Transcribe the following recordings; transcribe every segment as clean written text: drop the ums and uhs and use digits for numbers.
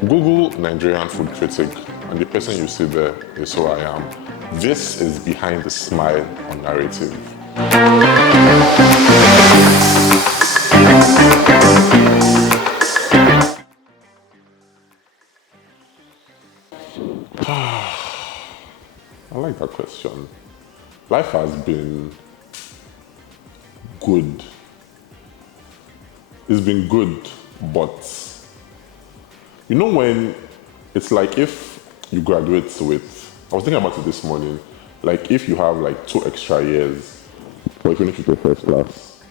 Google Nigerian food critic, and the person you see there is who I am. This is Behind the Smile on Narrative. I like that question. Life has been good. It's been good, but you know when it's like if you graduate with, I was thinking about it this morning, like if you have like 2 extra years, or if you finish with your first class,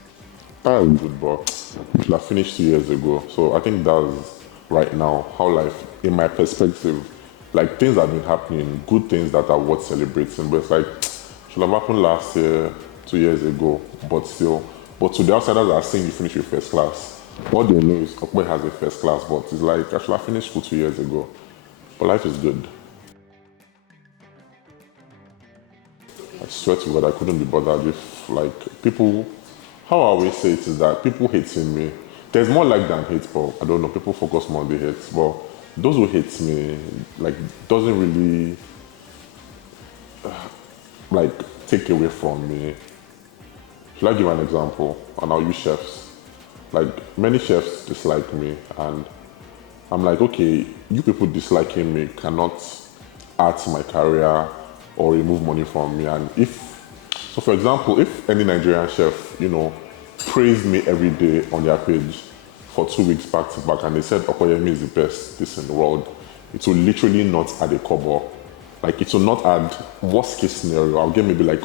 that's good, but you should have finished 2 years ago. So I think that's right now how life, in my perspective, like things have been happening, good things that are worth celebrating, but it's like, should have happened last year, 2 years ago, but still. But to the outsiders that are saying you finish your first class, what they know is Opeyemi has a first class, but it's like, I should have finished school 2 years ago. But life is good. I swear to God, I couldn't be bothered if, like, people, how I always say it is that people hating me, there's more like than hate, but I don't know, people focus more on the hate, but those who hate me, like, doesn't really, like, take away from me. Should I give an example? And I'll use chefs. Like, many chefs dislike me, and I'm like, okay, you people disliking me cannot add to my career or remove money from me. And so for example, if any Nigerian chef, praised me every day on their page for 2 weeks back to back, and they said Opeyemi is the best dish in the world, it will literally not add a kobo. Like, it will not add, worst case scenario, I'll get maybe like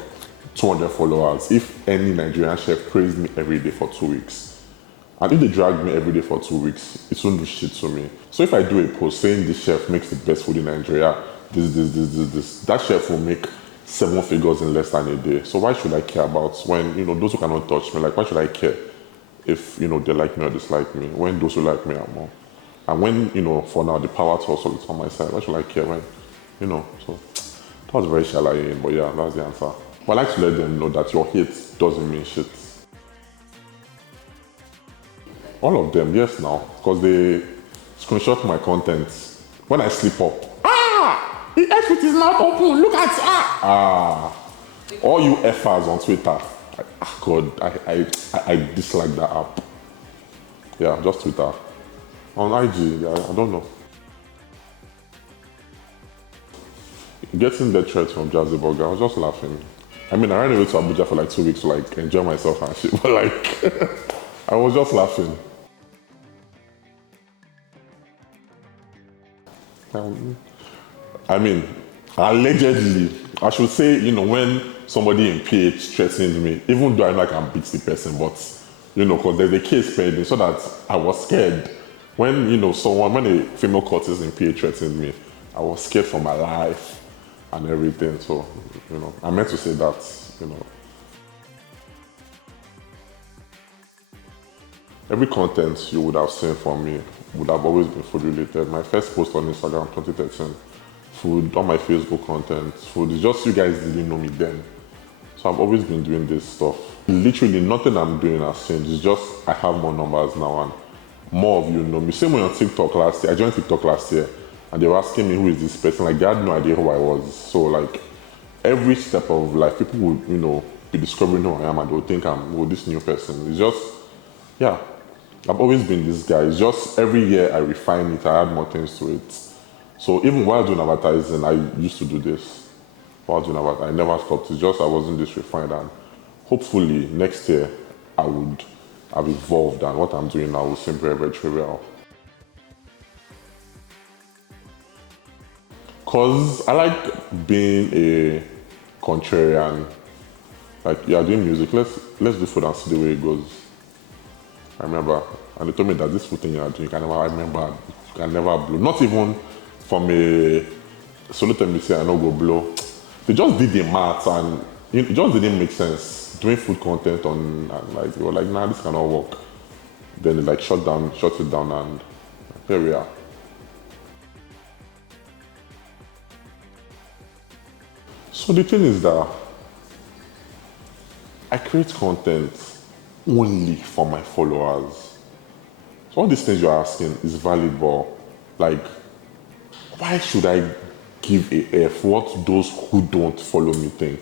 200 followers if any Nigerian chef praised me every day for 2 weeks. And if they drag me every day for 2 weeks, it won't do shit to me. So if I do a post saying this chef makes the best food in Nigeria, this, that chef will make 7 figures in less than a day. So why should I care about when, those who cannot touch me, like why should I care if, they like me or dislike me, when those who like me are more? And when, for now, the power to also is on my side, why should I care when, so that was very shallow, but yeah, that's the answer. But I like to let them know that your hate doesn't mean shit. All of them, yes now, because they screenshot my content. When I slip up, the exit is not open, look at, all you effers on Twitter. God, I dislike that app. Yeah, just Twitter. On IG, yeah, I don't know. Getting the threat from Jazzy Burger, I was just laughing. I mean, I ran away to Abuja for like 2 weeks to like enjoy myself and shit, but like, I was just laughing. I mean, allegedly, I should say, when somebody in PH threatened me, even though I know I can beat the person, but, because there's a case pending, so that I was scared. When, when a female courtist in PH threatened me, I was scared for my life and everything. So, I meant to say that, Every content you would have seen from me would have always been food related. My first post on Instagram, 2013, food, all my Facebook content, food. It's just you guys didn't know me then. So I've always been doing this stuff. Literally nothing I'm doing has changed. It's just I have more numbers now and more of you know me. Same way on TikTok last year. I joined TikTok last year and they were asking me who is this person. Like they had no idea who I was. So like every step of life, people would, be discovering who I am and they would think I'm this new person. It's just, yeah. I've always been this guy. It's just every year I refine it, I add more things to it. So even while doing advertising, I used to do this. While doing advertising, I never stopped. It's just I wasn't this refined, and hopefully next year I've evolved, and what I'm doing now will seem very, very trivial. Cause I like being a contrarian. Like you are doing music, let's do food and see the way it goes. I remember, and they told me that this food thing you are doing, I remember, you can never blow. Not even from a solo tell me say I no go blow. They just did the maths and it just didn't make sense. Doing food content on, and like, they were like, nah, this cannot work. Then they like shut it down, and here we are. So the thing is that I create content only for my followers. So all these things you're asking is valid, but Like, why should I give a F what those who don't follow me think?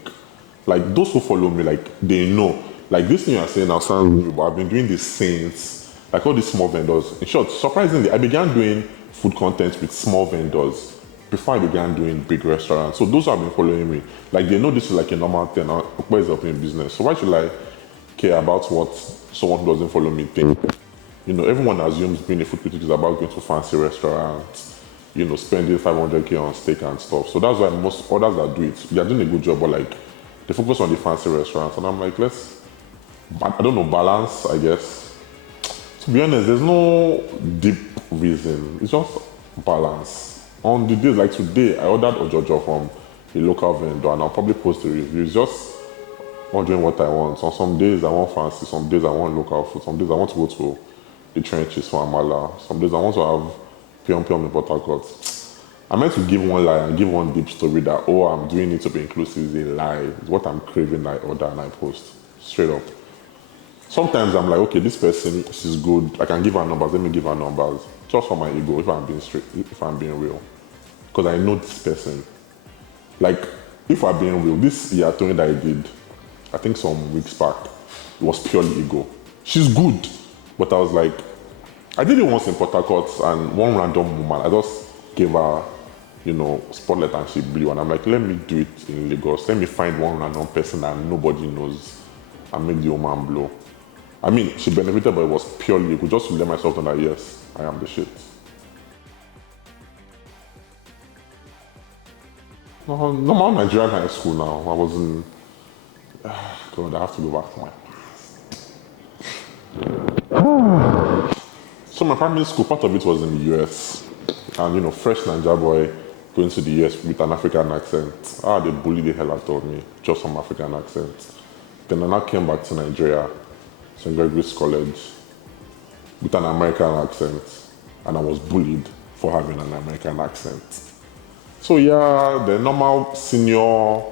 Like, those who follow me, like, they know. Like, this thing you're saying now sounds new, but I've been doing this since, like, all these small vendors. In short, surprisingly, I began doing food content with small vendors before I began doing big restaurants. So those who have been following me, like, they know this is like a normal thing. Where is opening business? So why should I care about what someone who doesn't follow me think? You know, everyone assumes being a food critic is about going to fancy restaurants, you know, spending 500K on steak and stuff. So that's why most others that do it, they're doing a good job, but like, they focus on the fancy restaurants. And I'm like, I don't know, balance, I guess. To be honest, there's no deep reason. It's just balance. On the days like today, I ordered ojojo from a local vendor and I'll probably post a review. It's just ordering what I want. So some days I want fancy, some days I want local food, some days I want to go to the trenches for amala, some days I want to have pion pion in Port Harcourt. I meant to give one lie and give one deep story that, oh, I'm doing it to be inclusive is a lie. It's what I'm craving, I order and I post. Straight up. Sometimes I'm like, okay, this person, she's good. I can give her numbers, let me give her numbers. Just for my ego, if I'm being straight, if I'm being real. Because I know this person. Like, if I'm being real, this year that I did, I think some weeks back, it was purely ego. She's good. But I was like, I did it once in Port Harcourt and one random woman, I just gave her, you know, spotlight and she blew. And I'm like, let me do it in Lagos. Let me find one random person that nobody knows and make the woman blow. I mean, she benefited, but it was purely ego, just to let myself know that, yes, I am the shit. Normal Nigerian high school now. I was in, God, I have to go back to my So my primary school, part of it was in the US. And, you know, fresh Niger boy going to the US with an African accent. They bullied the hell out of me, just some African accent. Then I now came back to Nigeria, St. Gregory's College, with an American accent. And I was bullied for having an American accent. So yeah, the normal senior,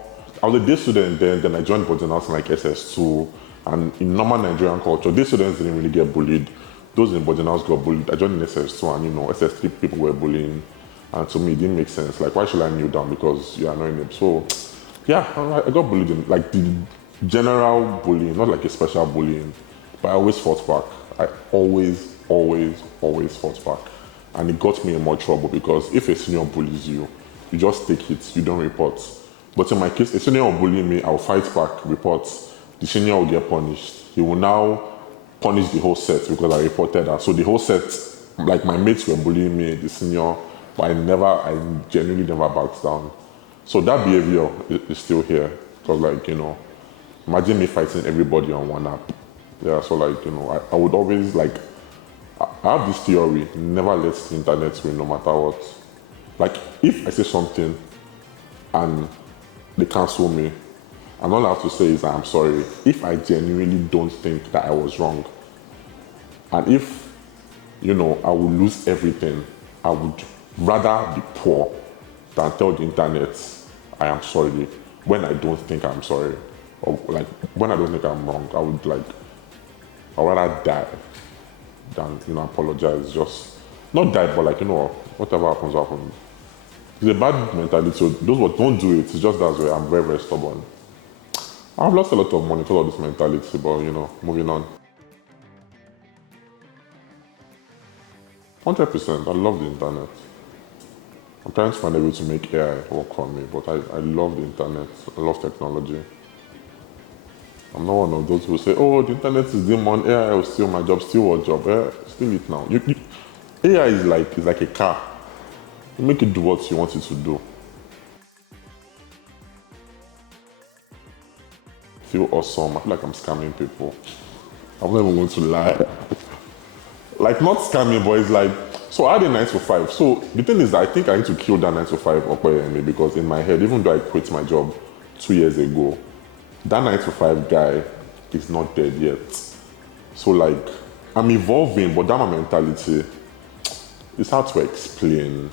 I was a day student then I joined boarding house in like SS2. And in normal Nigerian culture, day students didn't really get bullied. Those in boarding house got bullied. I joined in SS2 and, you know, SS3 people were bullying. And to me, it didn't make sense. Like, why should I kneel down because you're annoying them? So, yeah, I got bullied in, like, the general bullying, not like a special bullying. But I always fought back. I always fought back. And it got me in more trouble because if a senior bullies you, you just take it, you don't report. But in my case, a senior will bully me, I'll fight back, report. The senior will get punished. He will now punish the whole set because I reported that. So the whole set, like my mates were bullying me, the senior, but I genuinely never backed down. So that behavior is still here. Because like, you know, imagine me fighting everybody on one app. Yeah, so like, you know, I would always like, I have this theory, never let the internet win no matter what. Like, if I say something and they cancel me, and all I have to say is I'm sorry. If I genuinely don't think that I was wrong, and if, you know, I would lose everything, I would rather be poor than tell the internet I am sorry when I don't think I'm sorry. Or like, when I don't think I'm wrong, I'd rather die than, you know, apologize. Just, not die, but like, you know, whatever happens, happens. It's a bad mentality, so those who don't do it, it's just that way. I'm very, very stubborn. I've lost a lot of money because of this mentality, but, you know, moving on. 100%, I love the internet. I'm trying to find a way to make AI work for me, but I love the internet. I love technology. I'm not one of those who say, oh, the internet is demon, AI will steal my job, steal what job? Steal it now. AI is like a car. You make it do what you want it to do. Feel awesome. I feel like I'm scamming people. I'm not even going to lie. Like, not scamming, but it's like, so I had a 9 to 5. So the thing is that I think I need to kill that 9 to 5 Opeyemi because in my head, even though I quit my job 2 years ago, that 9 to 5 guy is not dead yet. So like, I'm evolving, but that my mentality, it's hard to explain.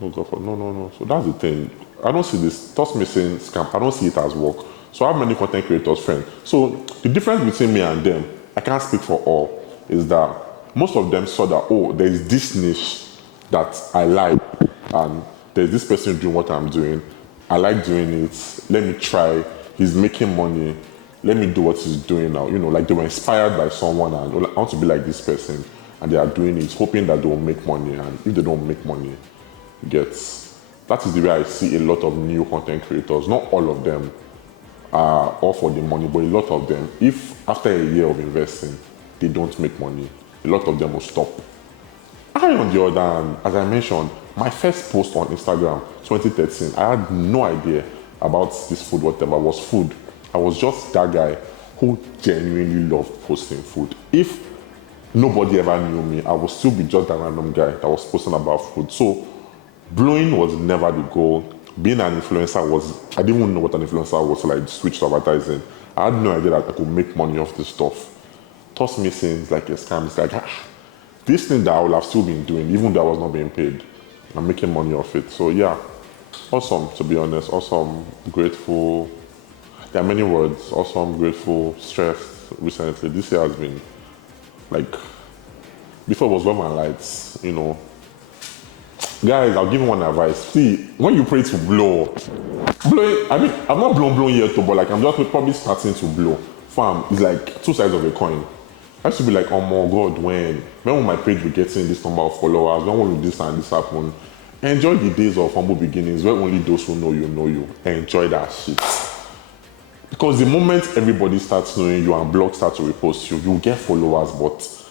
Oh God, no. So that's the thing. I don't see this. Toss me saying scam. I don't see it as work. So I have many content creators friends. So the difference between me and them, I can't speak for all. is that most of them saw that, oh, there's this niche that I like, and there's this person doing what I'm doing. I like doing it. Let me try. He's making money. Let me do what he's doing now. You know, like they were inspired by someone and I want to be like this person, and they are doing it, hoping that they will make money. And if they don't make money, that is the way I see a lot of new content creators. Not all of them are all for the money, but a lot of them, if after a year of investing, they don't make money, a lot of them will stop. I, on the other hand, as I mentioned, my first post on Instagram, 2013, I had no idea about this food, whatever was food. I was just that guy who genuinely loved posting food. If nobody ever knew me, I would still be just a random guy that was posting about food. So blowing was never the goal. Being an influencer I didn't even know what an influencer was, so like switch to advertising. I had no idea that I could make money off this stuff. Toss me seems like a scam. It's like, this thing that I would have still been doing, even though I was not being paid. I'm making money off it. So yeah, awesome, to be honest. Awesome, grateful. There are many words. Awesome, grateful, stressed recently. This year has been like, before it was love and lights, you know. Guys, I'll give you one advice. See, when you pray to blowing, I mean, I'm not blown yet, but like I'm just probably starting to blow. Fam, it's like two sides of a coin. I used to be like, oh my God, when will my page be getting this number of followers? When will this and this happen? Enjoy the days of humble beginnings where only those who know you. Enjoy that shit. Because the moment everybody starts knowing you and blogs start to repost you, you'll get followers, but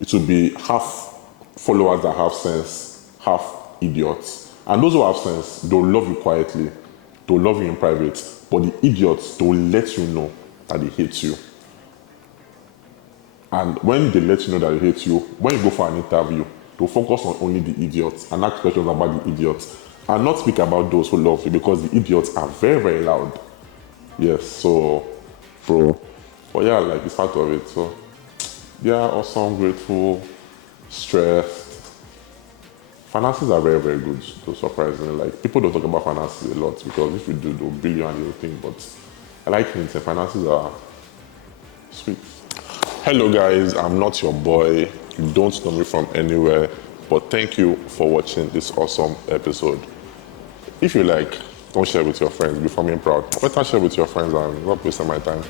it will be half followers that have sense, half idiots. And those who have sense, they'll love you quietly, they'll love you in private, but the idiots, they'll let you know that they hate you. And when they let you know that they hate you, when you go for an interview, they'll focus on only the idiots and ask questions about the idiots and not speak about those who love you, because the idiots are very, very loud. Yes, so, bro. But yeah, like, it's part of it. So, yeah, awesome, grateful, stressed. Finances are very, very good, though, surprisingly. Like, people don't talk about finances a lot, because if you do, they'll bill you and everything. But I like hinting. Finances are sweet. Hello, guys. I'm not your boy. You don't know me from anywhere. But thank you for watching this awesome episode. If you like, don't share with your friends. Be for me proud. Better share with your friends and not waste my time.